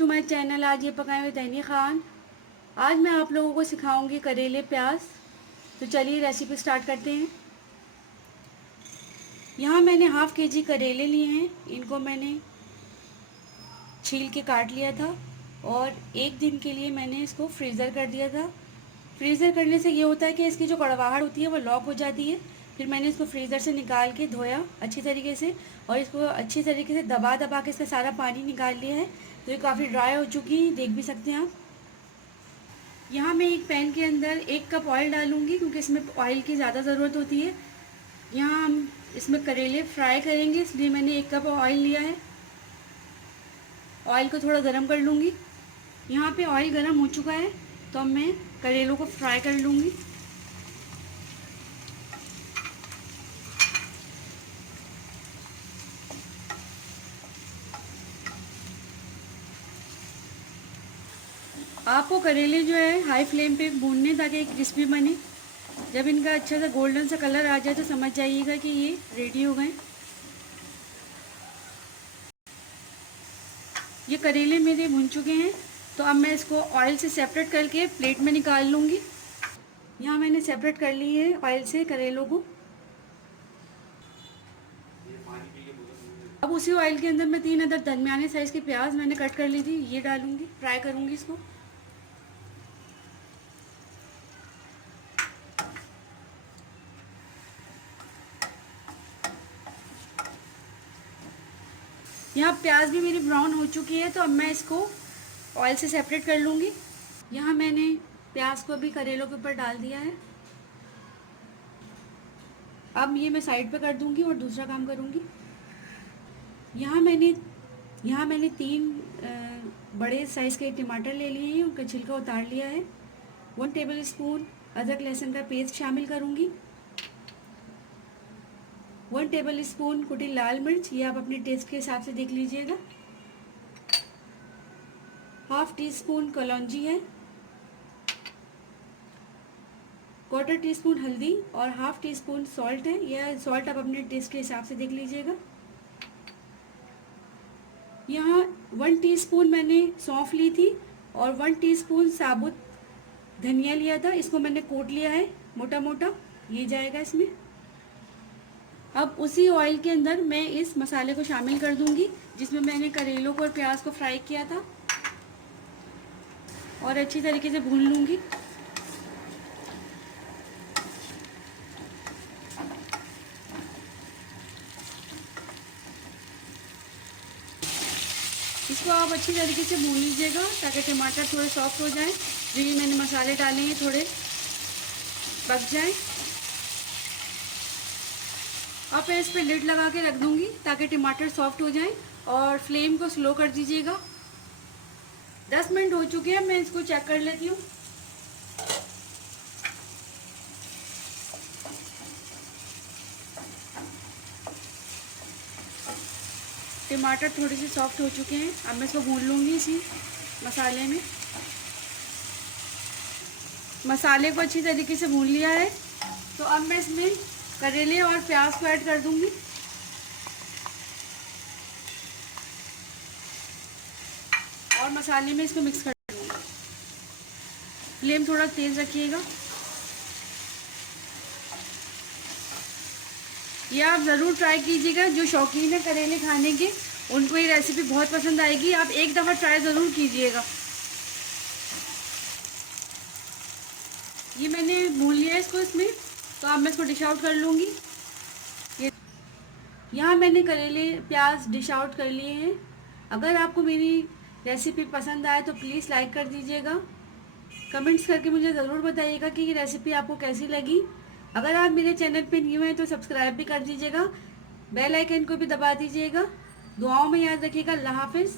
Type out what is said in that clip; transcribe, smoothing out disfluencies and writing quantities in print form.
To my channel. आज ये पकाए हुए तहनी खान। आज मैं आप लोगों को सिखाऊंगी करेले प्याज। तो चलिए रेसिपी स्टार्ट करते हैं। यहाँ मैंने हाफ़ केजी करेले लिए हैं। इनको मैंने छील के काट लिया था और एक दिन के लिए मैंने इसको फ्रीज़र कर दिया था। फ्रीज़र करने से ये होता है कि इसकी जो कड़वाहट होती है वो लॉक हो जाती है। फिर मैंने इसको फ्रीज़र से निकाल के धोया अच्छी तरीके से और इसको अच्छी तरीके से दबा दबा के इसका सारा पानी निकाल लिया है। तो ये काफ़ी ड्राई हो चुकी है, देख भी सकते हैं आप। यहाँ मैं एक पैन के अंदर 1 कप ऑयल डालूँगी क्योंकि इसमें ऑयल की ज़्यादा ज़रूरत होती है। यहाँ हम इसमें करेले फ्राई करेंगे, इसलिए मैंने 1 कप ऑयल लिया है। ऑयल को थोड़ा गर्म कर लूँगी। यहाँ पे ऑयल गर्म हो चुका है तो अब मैं करेलों को फ्राई कर लूँगी। आपको करेले जो है हाई फ्लेम पे भूनने ताकि क्रिस्पी बने। जब इनका अच्छा सा गोल्डन सा कलर आ जाए तो समझ जाइएगा कि ये रेडी हो गए। ये करेले मेरे भुन चुके हैं तो अब मैं इसको ऑयल से सेपरेट करके प्लेट में निकाल लूँगी। यहाँ मैंने सेपरेट कर ली है ऑयल से करेलों को। अब उसी ऑयल के अंदर मैं 3 अदर दरमियाने साइज़ के प्याज मैंने कट कर ली थी, ये डालूँगी, फ्राई करूँगी इसको। यहाँ प्याज भी मेरी ब्राउन हो चुकी है तो अब मैं इसको ऑयल से सेपरेट कर लूँगी। यहाँ मैंने प्याज को भी करेलों के ऊपर डाल दिया है। अब ये मैं साइड पे कर दूँगी और दूसरा काम करूँगी। यहाँ मैंने 3 बड़े साइज़ के टमाटर ले लिए हैं, उनका छिलका उतार लिया है। 1 टेबल स्पून अदरक लहसुन का पेस्ट शामिल करूँगी। 1 टेबल स्पून कुटी लाल मिर्च, ये आप अपने टेस्ट के हिसाब से देख लीजिएगा। हाफ टी स्पून कलौंजी है, 1/4 टीस्पून हल्दी और हाफ टी स्पून सॉल्ट है। यह सॉल्ट आप अपने टेस्ट के हिसाब से देख लीजिएगा। यहाँ 1 टीस्पून मैंने सौंफ ली थी और 1 टीस्पून साबुत धनिया लिया था। इसको मैंने कोट लिया है मोटा मोटा, ये जाएगा इसमें। अब उसी ऑयल के अंदर मैं इस मसाले को शामिल कर दूंगी जिसमें मैंने करेलों को और प्याज को फ्राई किया था और अच्छी तरीके से भून लूँगी। इसको आप अच्छी तरीके से भून लीजिएगा ताकि टमाटर थोड़े सॉफ्ट हो जाएं। जो ये मैंने मसाले डाले हैं थोड़े पक जाएं। अब मैं इस पर लिड लगा के रख दूंगी ताकि टमाटर सॉफ्ट हो जाएं और फ्लेम को स्लो कर दीजिएगा। 10 मिनट हो चुके हैं, मैं इसको चेक कर लेती हूँ। टमाटर थोड़े से सॉफ्ट हो चुके हैं। अब मैं इसको भून लूँगी इसी मसाले में। मसाले को अच्छी तरीके से भून लिया है तो अब मैं इसमें करेले और प्याज को ऐड कर दूँगी। और मसाले में इसको मिक्स कर दूँगी। फ्लेम थोड़ा तेज़ रखिएगा। ये आप ज़रूर ट्राई कीजिएगा। जो शौकीन है करेले खाने के उनको ये रेसिपी बहुत पसंद आएगी। आप एक दफ़ा ट्राई ज़रूर कीजिएगा। ये मैंने भून लिया है इसको इसमें, तो अब मैं इसको डिश आउट कर लूँगी। ये यहाँ मैंने करेले प्याज डिश आउट कर लिए हैं। अगर आपको मेरी रेसिपी पसंद आए तो प्लीज़ लाइक कर दीजिएगा। कमेंट्स करके मुझे ज़रूर बताइएगा कि ये रेसिपी आपको कैसी लगी। अगर आप मेरे चैनल पे न्यू हैं तो सब्सक्राइब भी कर दीजिएगा, बेल आइकन को भी दबा दीजिएगा। दुआओं में याद रखिएगा। अल्लाह हाफिज़।